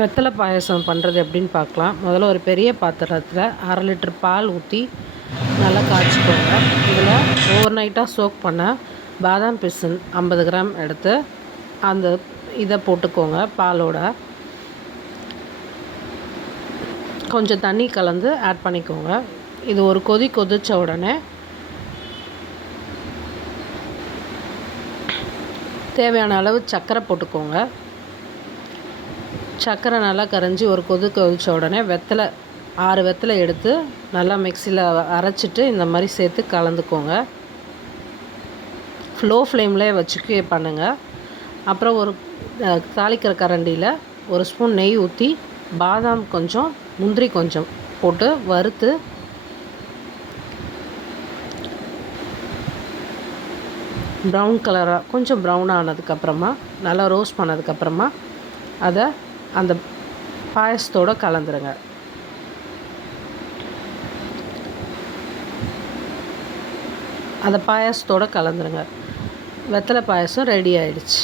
வெத்தலை பாயாசம் பண்ணுறது எப்படின்னு பார்க்கலாம். முதல்ல ஒரு பெரிய பாத்திரத்தில் 1/2 லிட்டர் பால் ஊற்றி நல்லா காய்ச்சிக்கோங்க. இதில் ஓவர் நைட்டாக சோக் பண்ண பாதாம் பிசின் 50 கிராம் எடுத்து அந்த இதை போட்டுக்கோங்க. பாலோட கொஞ்சம் தண்ணி கலந்து ஆட் பண்ணிக்கோங்க. இது ஒரு கொதித்த உடனே தேவையான அளவு சர்க்கரை போட்டுக்கோங்க. சர்க்கரை நல்லா கரைஞ்சி ஒரு கொதித்த உடனே 6 வெத்தலை எடுத்து நல்லா மிக்சியில் அரைச்சிட்டு இந்த மாதிரி சேர்த்து கலந்துக்கோங்க. ஸ்லோ ஃப்ளேம்லேயே வச்சுக்கே பண்ணுங்கள். அப்புறம் ஒரு தாளிக்கிற கரண்டியில் 1 ஸ்பூன் நெய் ஊற்றி பாதாம் கொஞ்சம் முந்திரி கொஞ்சம் போட்டு வறுத்து ப்ரௌன் கலராக கொஞ்சம் ப்ரௌன் ஆனதுக்கப்புறமா நல்லா ரோஸ்ட் பண்ணதுக்கப்புறமா அதை அந்த பாயசத்தோடு கலந்துருங்க. அந்த பாயாசத்தோடு கலந்துருங்க. வெத்தலை பாயாசம் ரெடி ஆயிடுச்சு.